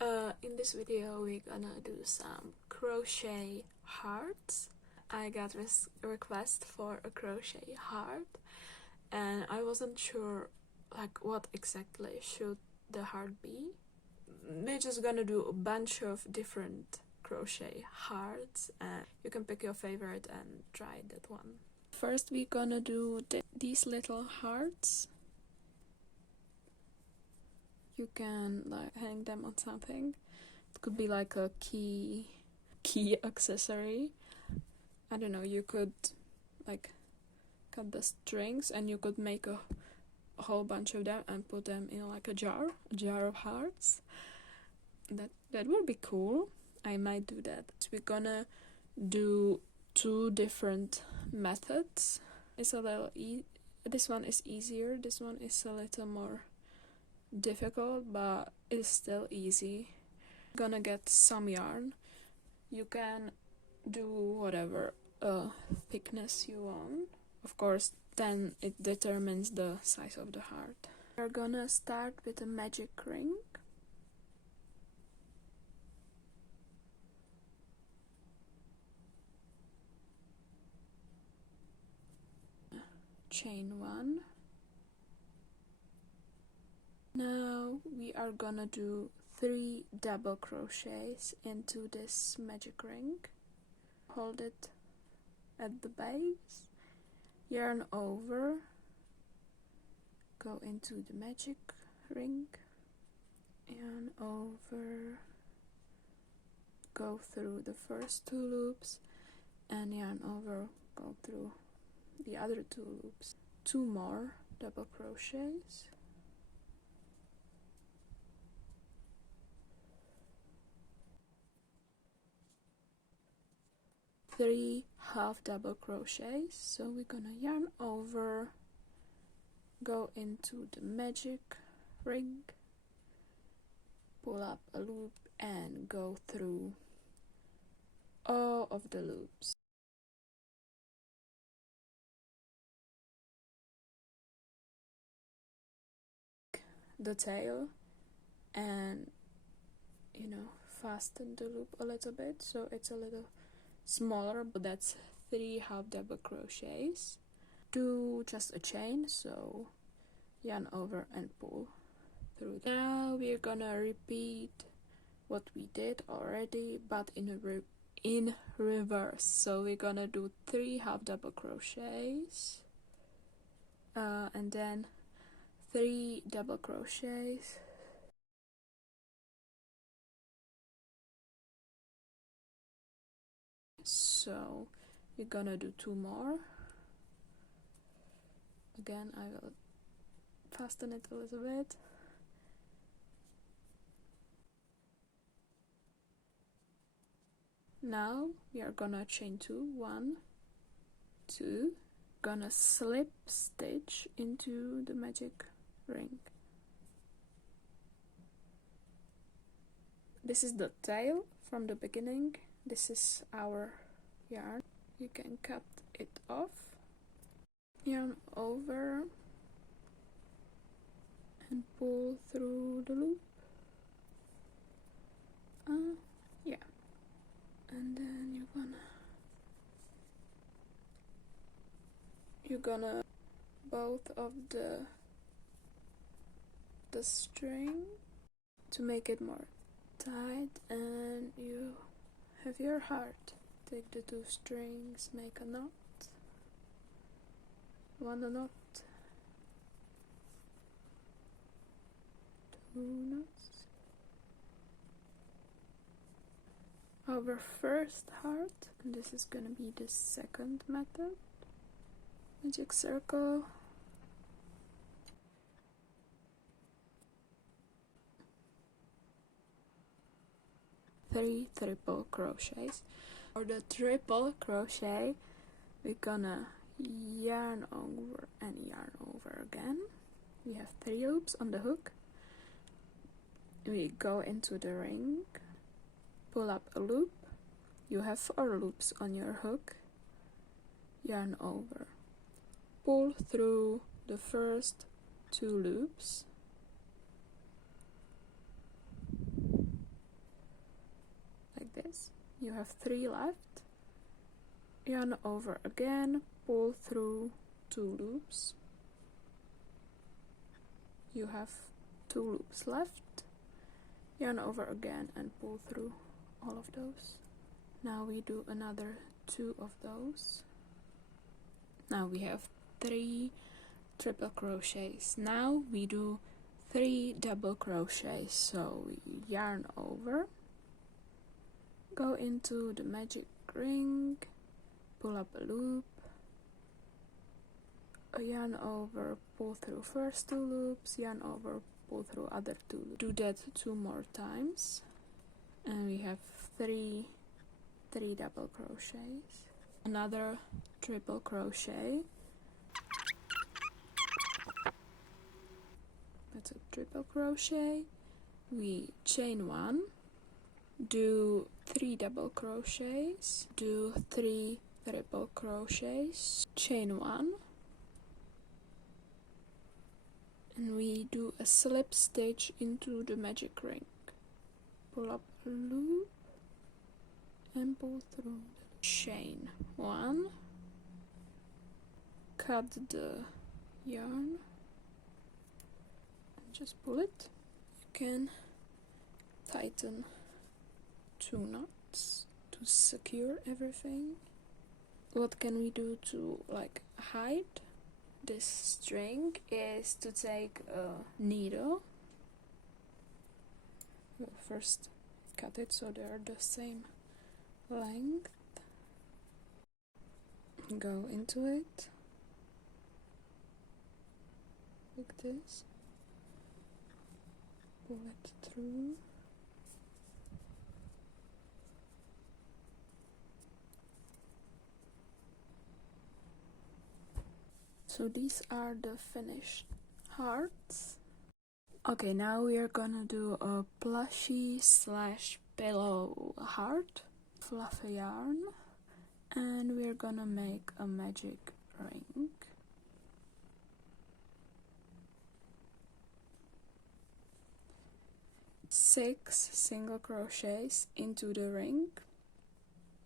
Hi, in this video we're gonna do some crochet hearts. I got this request for a crochet heart and I wasn't sure like what exactly should the heart be. We're just gonna do a bunch of different crochet hearts and you can pick your favorite and try that one. First we're gonna do these little hearts. You can like hang them on something. It could be like a key accessory. I don't know, you could like cut the strings and you could make a whole bunch of them and put them in like a jar of hearts. That would be cool. I might do that. So we're gonna do two different methods. It's a little this one is easier, this one is a little more difficult, but it's still easy. Gonna get some yarn. You can do whatever thickness you want. Of course, then it determines the size of the heart. We're gonna start with a magic ring. Chain one. Now we are gonna do 3 double crochets into this magic ring. Hold it at the base, yarn over, go into the magic ring, yarn over, go through the first 2 loops, and yarn over, go through the other 2 loops. 2 more double crochets. 3 half double crochets. So we're gonna yarn over, go into the magic ring, pull up a loop and go through all of the loops. The tail and fasten the loop a little bit so it's a little smaller, but that's 3 half double crochets. Do just a chain, so yarn over and pull through. Now we're gonna repeat what we did already, but in reverse. So we're gonna do 3 half double crochets and then 3 double crochets, so we're gonna do 2 more. Again, I will fasten it a little bit. Now we are gonna chain 2, 1, 2, gonna slip stitch into the magic ring. This is the tail from the beginning. This is our yarn. You can cut it off. Yarn over and pull through the loop. Yeah. And then you're gonna both of the string to make it more tight, and you have your heart. Take the 2 strings, make a knot, 1 knot, 2 knots. Our first heart, and this is gonna be the second method. Magic circle, three triple crochets. For the triple crochet, we're gonna yarn over and yarn over again. We have 3 loops on the hook. We go into the ring, pull up a loop. You have 4 loops on your hook. Yarn over, pull through the first 2 loops, this. You have 3 left. Yarn over again, pull through 2 loops. You have 2 loops left. Yarn over again and pull through all of those. Now we do another 2 of those. Now we have 3 triple crochets. Now we do 3 double crochets. So we yarn over, go into the magic ring, pull up a loop, a yarn over, pull through first 2 loops, yarn over, pull through other 2 loops. Do that 2 more times and we have 3 double crochets. Another triple crochet. That's a triple crochet. We chain 1, do 3 double crochets, do 3 triple crochets, chain 1, and we do a slip stitch into the magic ring. Pull up a loop and pull through. Chain 1, cut the yarn, and just pull it. You can tighten 2 knots to secure everything. What can we do to hide this string is to take a needle. We'll first cut it so they're the same length. Go into it like this, pull it through, so these are the finished hearts. Okay, now we are gonna do a plushie / pillow heart, fluffy yarn, and we're gonna make a magic ring. Six single crochets into the ring.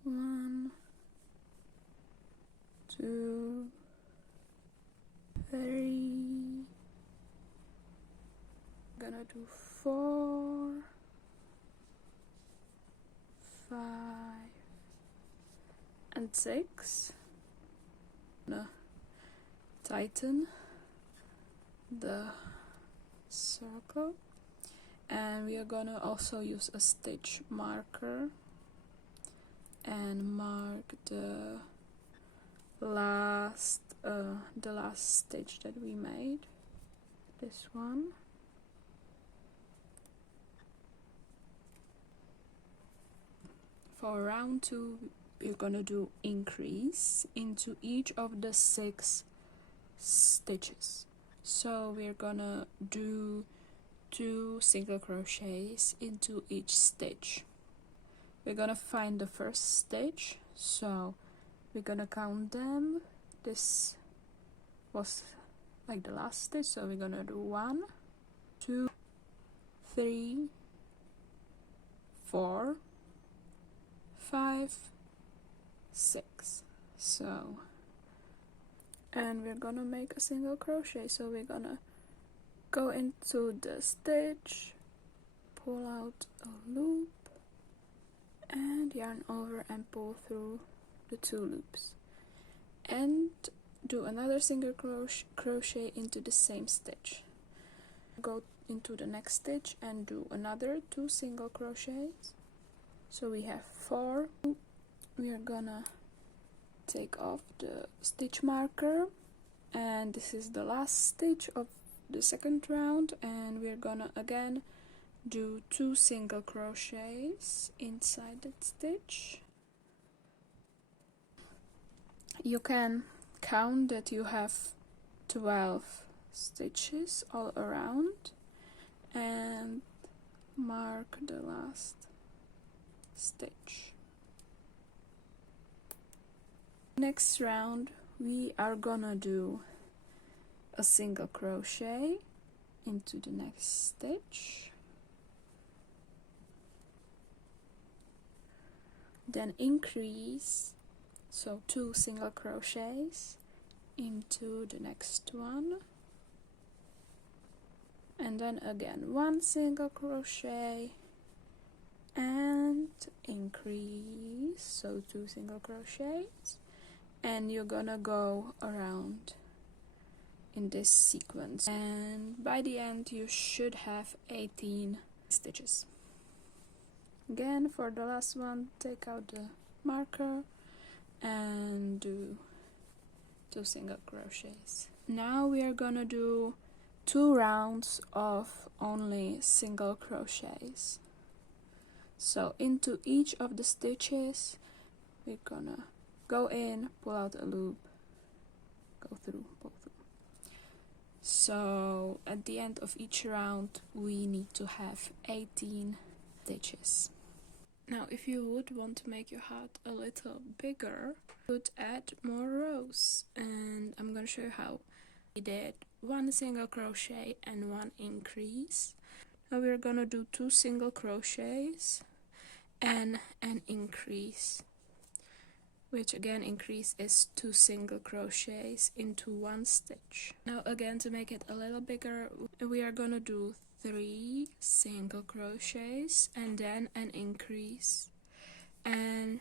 1, 2, 3. Gonna do 4, 5, and 6. Gonna tighten the circle, and we are gonna also use a stitch marker and mark the last stitch that we made, this one. For round 2, we're gonna do increase into each of the 6 stitches. So we're gonna do 2 single crochets into each stitch. We're gonna find the first stitch, so we're gonna count them. This was like the last stitch, so we're gonna do 1, 2, 3, 4, 5, 6. So, and we're gonna make a single crochet, so we're gonna go into the stitch, pull out a loop, and yarn over and pull through the 2 loops, and do another single crochet into the same stitch. Go into the next stitch and do another 2 single crochets. So we have 4. We are gonna take off the stitch marker, and this is the last stitch of the second round, and we're gonna again do 2 single crochets inside that stitch. You can count that you have 12 stitches all around and mark the last stitch. Next round we are gonna do a single crochet into the next stitch, then increase, so 2 single crochets into the next one, and then again 1 single crochet and increase, so 2 single crochets, and you're gonna go around in this sequence, and by the end you should have 18 stitches. Again, for the last one, take out the marker and do 2 single crochets. Now we are gonna do 2 rounds of only single crochets. So into each of the stitches we're gonna go in, pull out a loop, go through, pull through. So at the end of each round we need to have 18 stitches. Now if you would want to make your hat a little bigger, you could add more rows, and I'm gonna show you how. We did 1 single crochet and 1 increase. Now we're gonna do 2 single crochets and an increase, which again increase is 2 single crochets into 1 stitch. Now again, to make it a little bigger, we are gonna do 3 single crochets and then an increase, and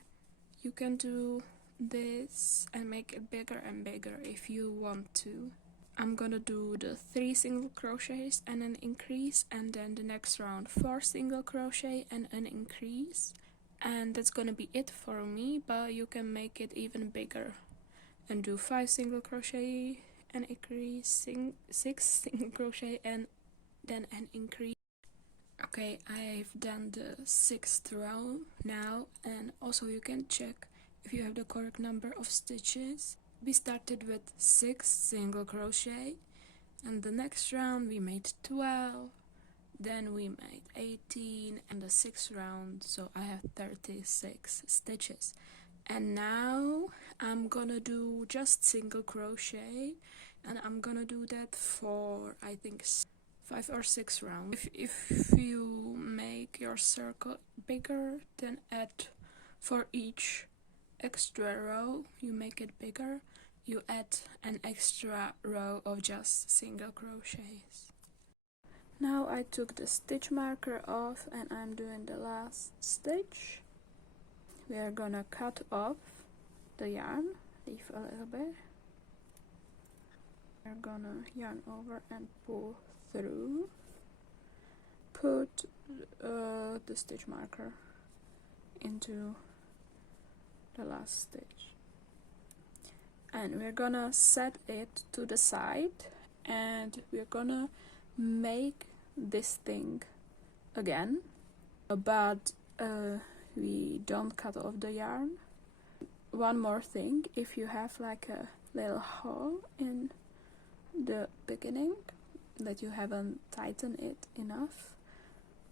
you can do this and make it bigger and bigger if you want to. I'm gonna do the 3 single crochets and an increase, and then the next round 4 single crochet and an increase, and that's gonna be it for me, but you can make it even bigger and do 5 single crochet and increase, 6 single crochet and then an increase. Okay, I've done the 6th row now, and also you can check if you have the correct number of stitches. We started with 6 single crochet, and the next round we made 12, then we made 18, and the 6th round, so I have 36 stitches. And now I'm gonna do just single crochet, and I'm gonna do that for I think 5 or 6 rounds. If you make your circle bigger, then add for each extra row you make it bigger, you add an extra row of just single crochets. Now I took the stitch marker off and I'm doing the last stitch. We are gonna cut off the yarn, leave a little bit. We're gonna yarn over and pull through. Put the stitch marker into the last stitch, and we're gonna set it to the side, and we're gonna make this thing again, but we don't cut off the yarn. One more thing, if you have like a little hole in the beginning that you haven't tightened it enough,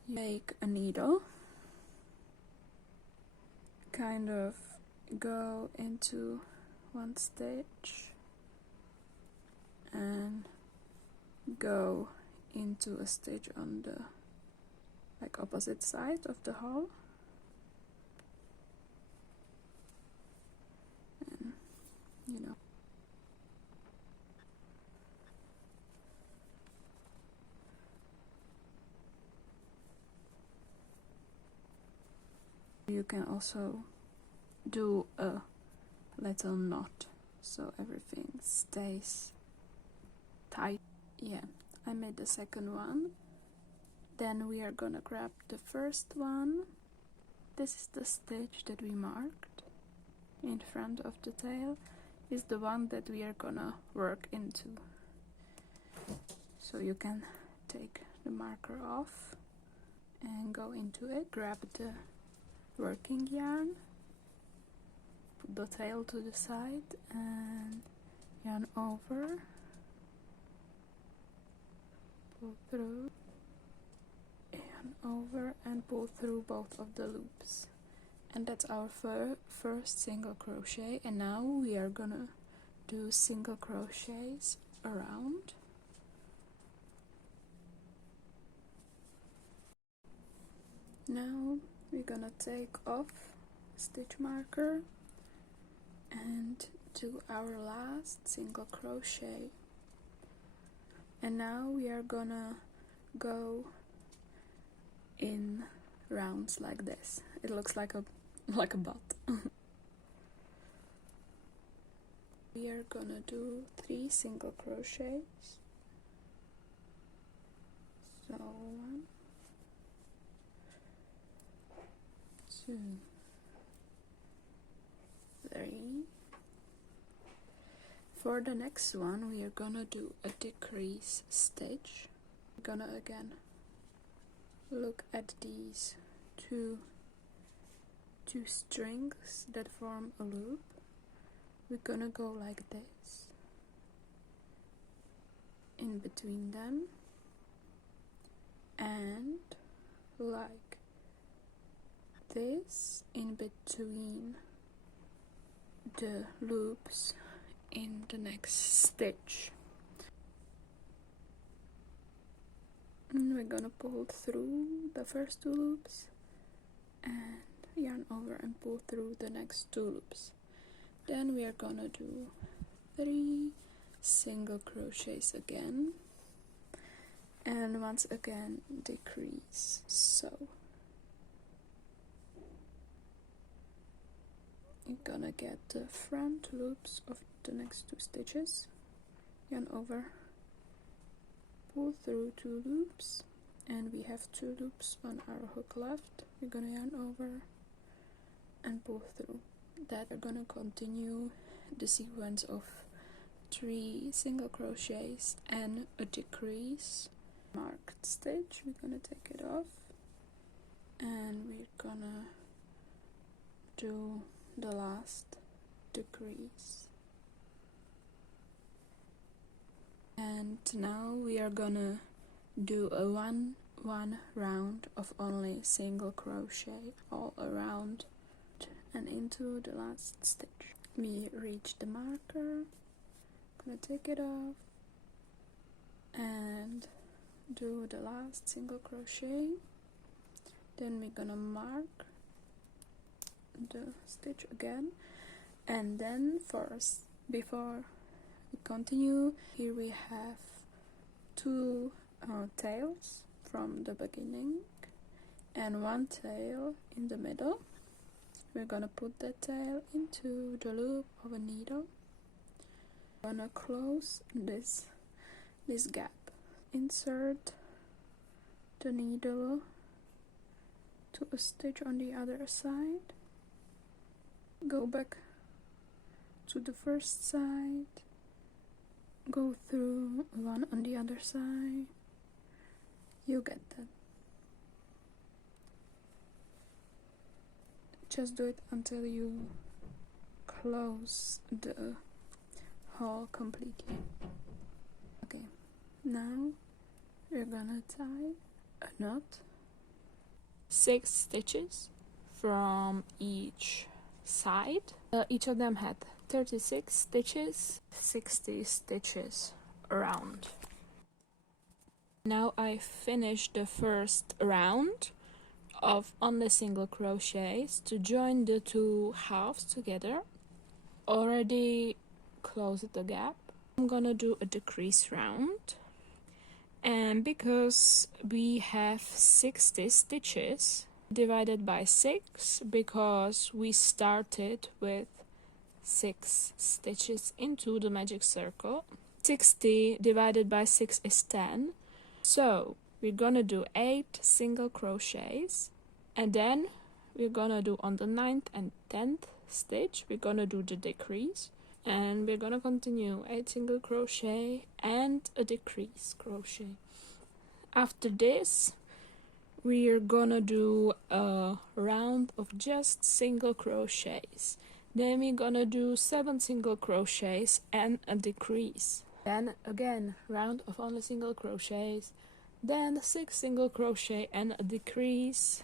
you make a needle, kind of go into one stitch and go into a stitch on the like opposite side of the hole, and you know, you can also do a little knot so everything stays tight. Yeah, I made the second one. Then we are gonna grab the first one. This is the stitch that we marked in front of the tail, is the one that we are gonna work into. So you can take the marker off and go into it, grab the working yarn, put the tail to the side and yarn over, pull through, yarn over and pull through both of the loops. And that's our first single crochet, and now we are gonna do single crochets around. Now we're gonna take off stitch marker and do our last single crochet. And now we are gonna go in rounds like this. It looks like a butt. We are gonna do 3 single crochets. So 1, 2, 3. For the next one, we are gonna do a decrease stitch. We're gonna again look at these two strings that form a loop. We're gonna go like this in between them and like this in between the loops in the next stitch. And we're gonna pull through the first 2 loops and yarn over and pull through the next 2 loops. Then we are gonna do 3 single crochets again, and once again decrease. So you're gonna get the front loops of the next 2 stitches, yarn over, pull through 2 loops, and we have 2 loops on our hook left. We're gonna yarn over and pull through. That we're gonna continue the sequence of 3 single crochets and a decrease. Marked stitch, we're gonna take it off and we're gonna do the last decrease. And now we are gonna do a one round of only single crochet all around and into the last stitch. We reach the marker, gonna take it off and do the last single crochet. Then we're gonna mark the stitch again, and then first, before we continue, here we have 2 tails from the beginning and 1 tail in the middle. We're gonna put the tail into the loop of a needle. We're gonna close this gap. Insert the needle to a stitch on the other side. Go back to the first side. Go through 1 on the other side. You get that. Just do it until you close the hole completely. Okay, now we're gonna tie a knot. 6 stitches from each side. Each of them had 36 stitches, 60 stitches around. Now I finished the first round of only single crochets to join the 2 halves together. Already closed the gap. I'm gonna do a decrease round, and because we have 60 stitches divided by 6, because we started with 6 stitches into the magic circle, 60 divided by 6 is 10. So we're gonna do 8 single crochets, and then we're gonna do on the 9th and 10th stitch, we're gonna do the decrease, and we're gonna continue 8 single crochet and a decrease crochet. After this, we're gonna do a round of just single crochets. Then we're gonna do 7 single crochets and a decrease. Then again, round of only single crochets, then 6 single crochet and a decrease.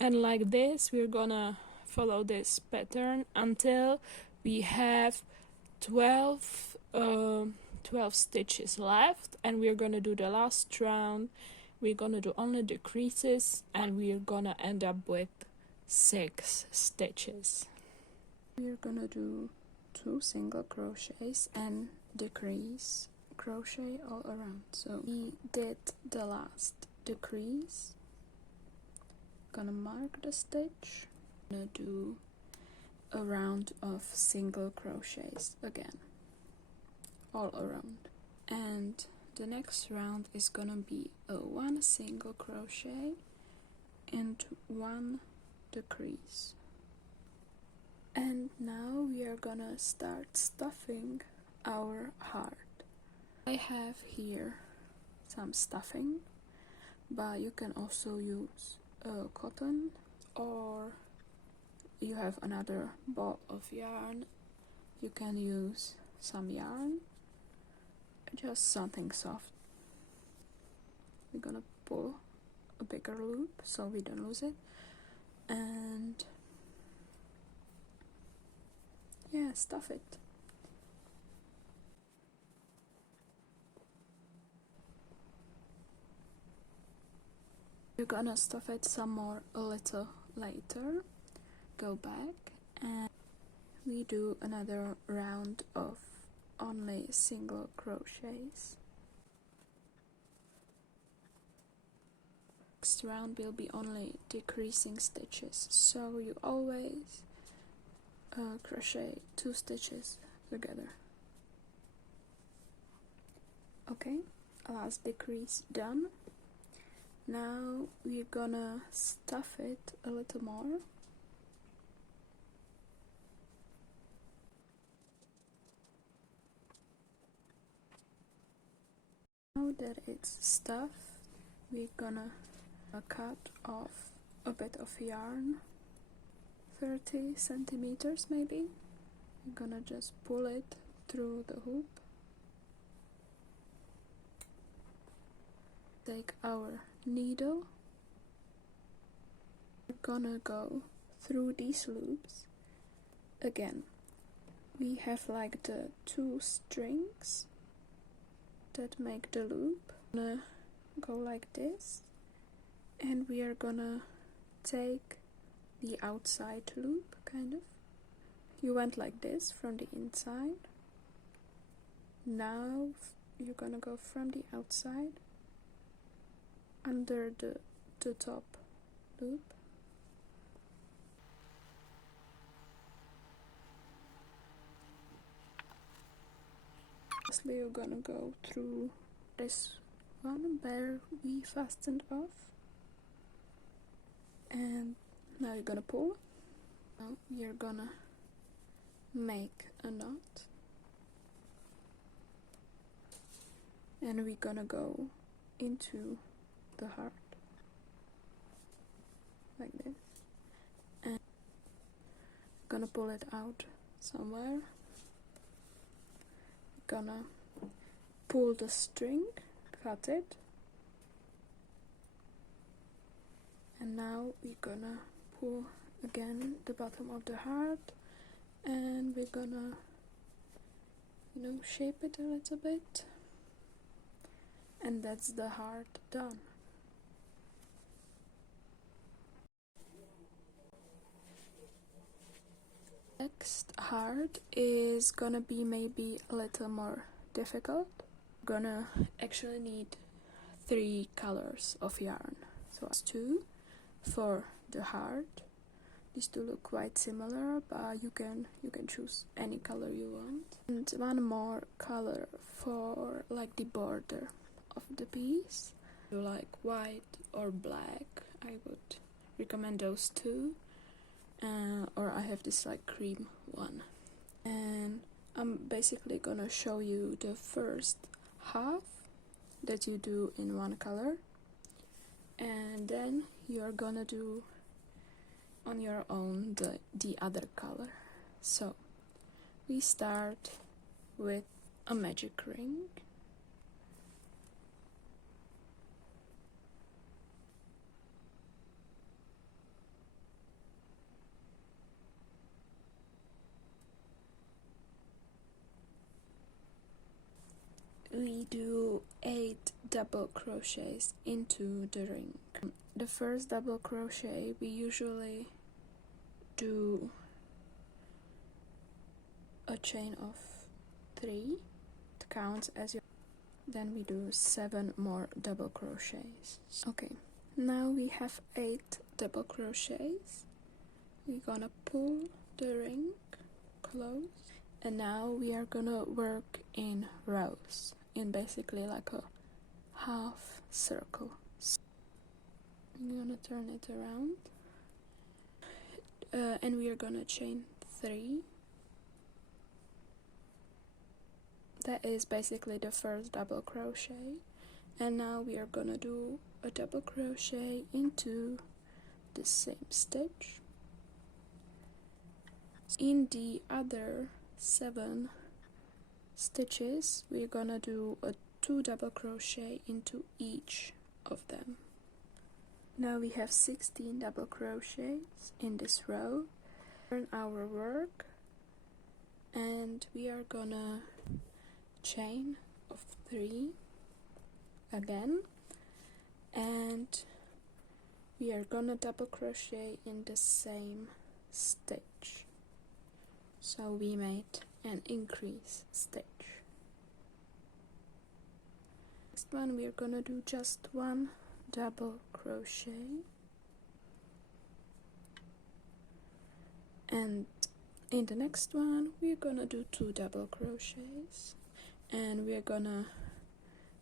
And like this, we're gonna follow this pattern until we have 12 stitches left, and we're gonna do the last round. We're gonna do only decreases, and we're gonna end up with 6 stitches. We're gonna do 2 single crochets and decrease crochet all around. So we did the last decrease. Gonna mark the stitch. Gonna do a round of single crochets again, all around. And the next round is gonna be a 1 single crochet and 1 decrease. And now we are gonna start stuffing our heart. I have here some stuffing, but you can also use cotton, or you have another ball of yarn, you can use some yarn, just something soft. We're gonna pull a bigger loop so we don't lose it, and yeah, stuff it. You're gonna stuff it some more a little later. Go back and we do another round of only single crochets. Next round will be only decreasing stitches, so you always crochet 2 stitches together. Okay, last decrease done. Now we're gonna stuff it a little more. Now that it's stuffed, we're gonna cut off a bit of yarn, 30 centimeters maybe. We're gonna just pull it through the hoop. Take our needle. We're gonna go through these loops again. We have like the 2 strings that make the loop. We're gonna go like this, and we are gonna take the outside loop, kind of. You went like this from the inside. Now you're gonna go from the outside under the top loop. Lastly, you're gonna go through this one where we fastened off, and now you're gonna pull. Now you're gonna make a knot, and we're gonna go into the heart like this, and gonna pull it out somewhere. Gonna pull the string, cut it, and now we're gonna pull again the bottom of the heart, and we're gonna, shape it a little bit, and that's the heart done. Next heart is gonna be maybe a little more difficult. We're gonna actually need 3 colors of yarn. So 2 for the heart. These 2 look quite similar, but you can choose any color you want. And 1 more color for like the border of the piece. You like white or black, I would recommend those 2. Or I have this like cream one, and I'm basically gonna show you the first half that you do in 1 color, and then you're gonna do on your own the other color. So we start with a magic ring. We do 8 double crochets into the ring. The first double crochet we usually do a chain of 3 to count as your, then we do 7 more double crochets. Okay, now we have 8 double crochets. We're gonna pull the ring close, and now we are gonna work in rows, in basically like a half circle. I'm gonna turn it around, and we are gonna chain 3. That is basically the first double crochet, and now we are gonna do a double crochet into the same stitch. In the other 7 stitches, we're gonna do a 2 double crochet into each of them. Now we have 16 double crochets in this row. Turn our work, and we are gonna chain of 3 again, and we are gonna double crochet in the same stitch. So we made an increase stitch. Next one, we are gonna do just 1 double crochet, and in the next one we're gonna do 2 double crochets, and we're gonna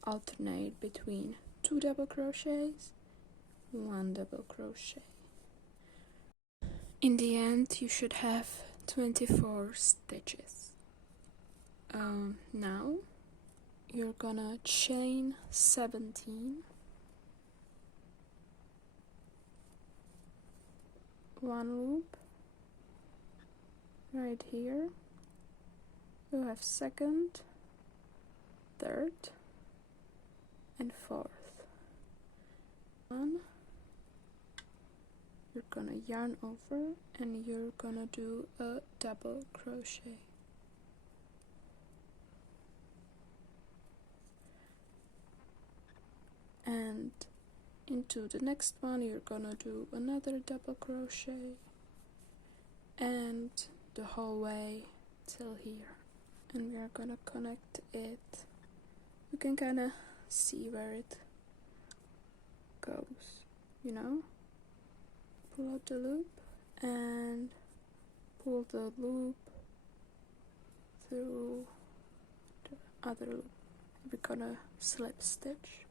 alternate between 2 double crochets, 1 double crochet. In the end you should have 24 stitches. Now you're gonna chain 17, 1 loop right here. You have second, third, and fourth. 1. You're gonna yarn over, and you're gonna do a double crochet. And into the next one you're gonna do another double crochet, and the whole way till here, and we are gonna connect it. You can kind of see where it goes, you know. Pull out the loop and pull the loop through the other loop. We're gonna slip stitch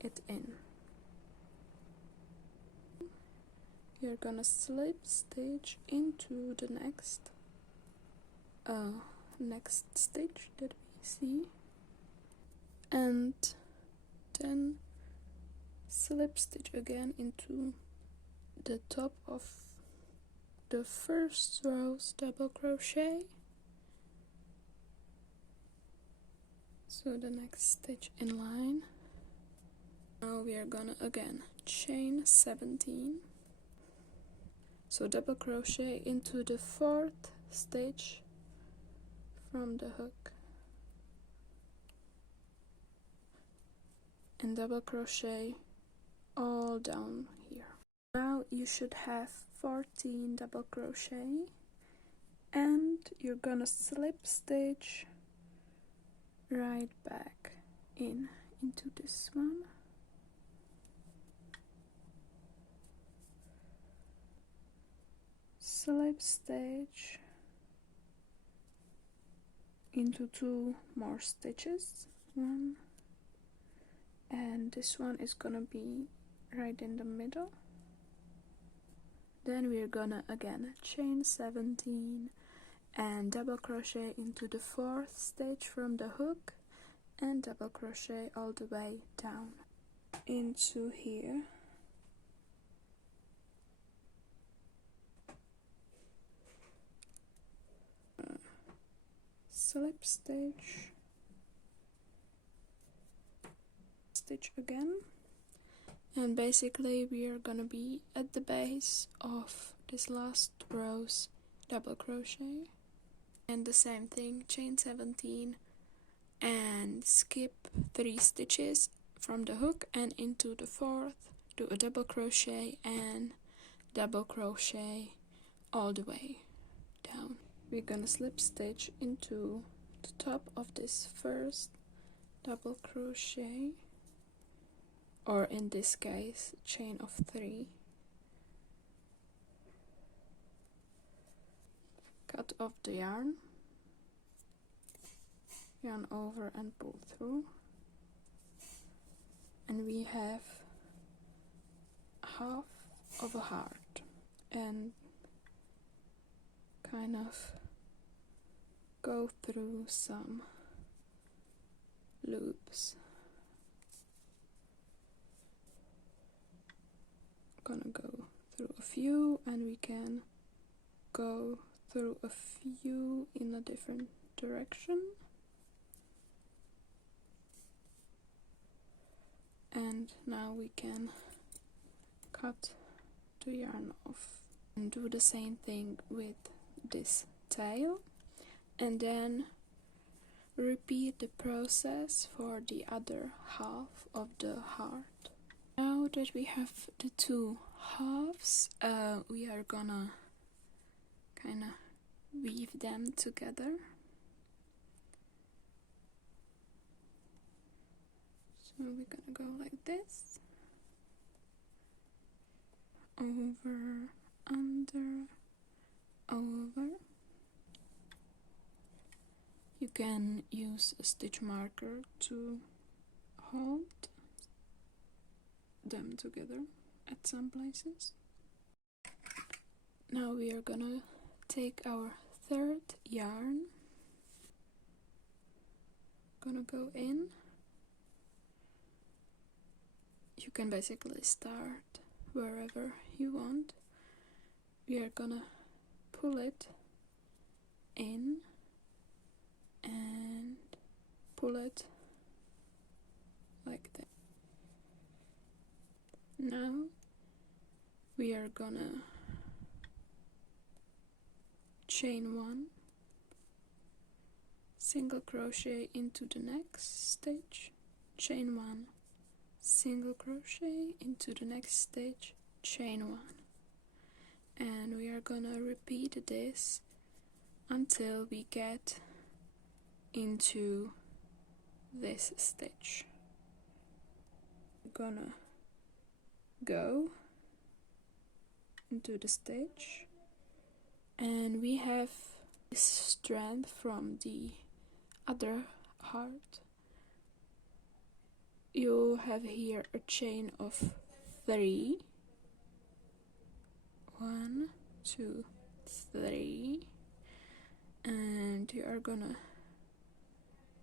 it in. You're gonna slip stitch into the next stitch that we see, and then slip stitch again into the top of the first row's double crochet. So the next stitch in line. Now we are gonna again chain 17. So double crochet into the 4th stitch from the hook, and double crochet all down here. Now you should have 14 double crochet, and you're gonna slip stitch right back into this one. Slip stitch into 2 more stitches, 1, and this one is gonna be right in the middle. Then we're gonna again chain 17 and double crochet into the 4th stitch from the hook, and double crochet all the way down into here. Slip stitch, stitch again, and basically we are gonna be at the base of this last row's double crochet, and the same thing, chain 17 and skip 3 stitches from the hook and into the 4th, do a double crochet and double crochet all the way down. We're gonna slip stitch into the top of this first double crochet, or in this case chain of 3. Cut off the yarn over and pull through, and we have half of a heart, and kind of go through some loops. Gonna go through a few, and we can go through a few in a different direction, and now we can cut the yarn off and do the same thing with this tail, and then repeat the process for the other half of the heart. Now that we have the 2 halves, we are gonna kind of weave them together. So we're gonna go like this, over, under, over. You can use a stitch marker to hold them together at some places. Now we are gonna take our 3rd yarn, gonna go in. You can basically start wherever you want. We are gonna pull it in and pull it like that. Now we are gonna chain 1, single crochet into the next stitch, chain 1, single crochet into the next stitch, chain 1, and we are gonna repeat this until we get into this stitch. We're gonna go into the stitch, and we have this strand from the other heart. You have here a chain of 3, 1, 2, 3, and you are gonna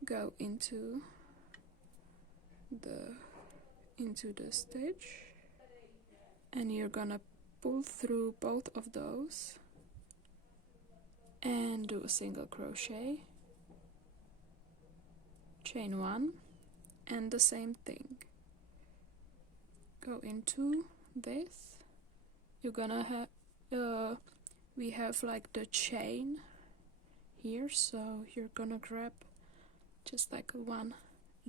go into the stitch, and you're gonna pull through both of those and do a single crochet, chain 1, and the same thing. Go into this. You're gonna have we have like the chain here, so you're gonna grab just like 1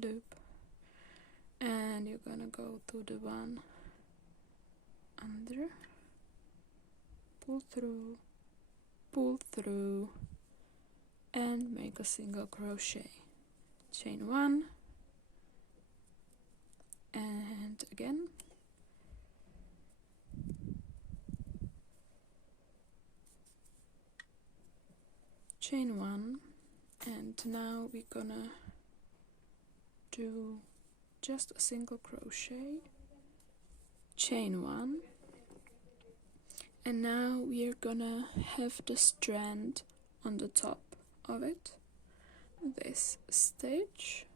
loop, and you're gonna go to the one under, pull through, and make a single crochet, chain 1, and again, chain 1, and now we're gonna do just a single crochet, chain 1, and now we are gonna have the strand on the top of it, this stitch,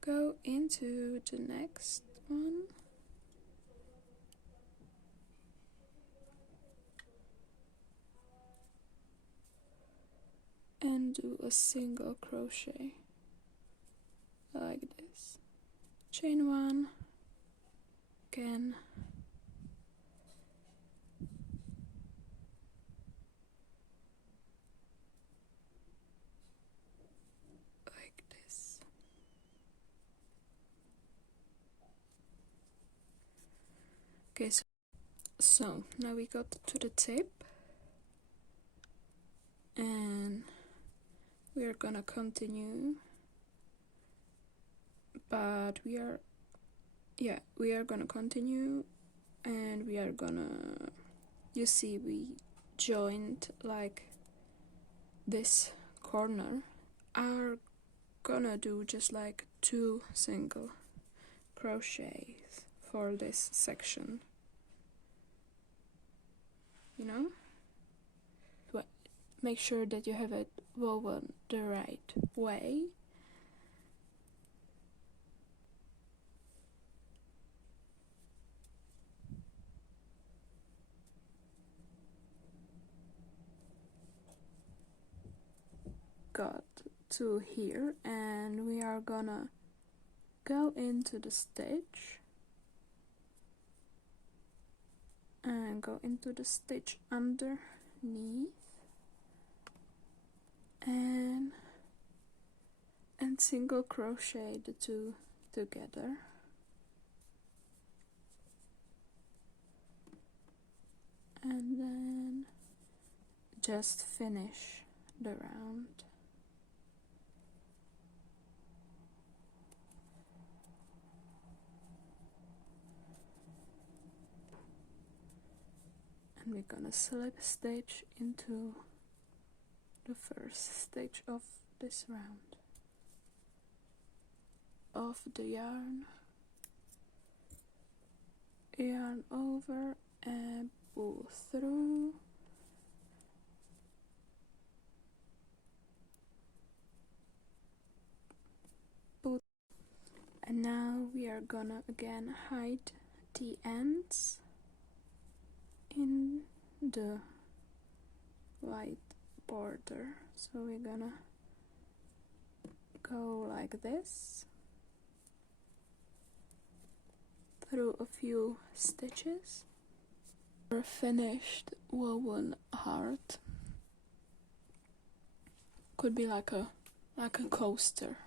go into the next one, and do a single crochet like this, chain 1, again, like this. Okay, so So now we got to the tip, and we are gonna continue, but we are gonna continue, and we are gonna, you see, we joined like this corner. Are gonna do just like 2 single crochets for this section, you know. But make sure that you have it woven the right way. Got to here, and we are gonna go into the stitch and go into the stitch underneath and single crochet the 2 together. And then just finish the round. And we're gonna slip stitch into the first stitch of this round of the yarn over and pull through, and now we are gonna again hide the ends in the white border. So we're gonna go like this through a few stitches. Our finished woven heart could be like a coaster.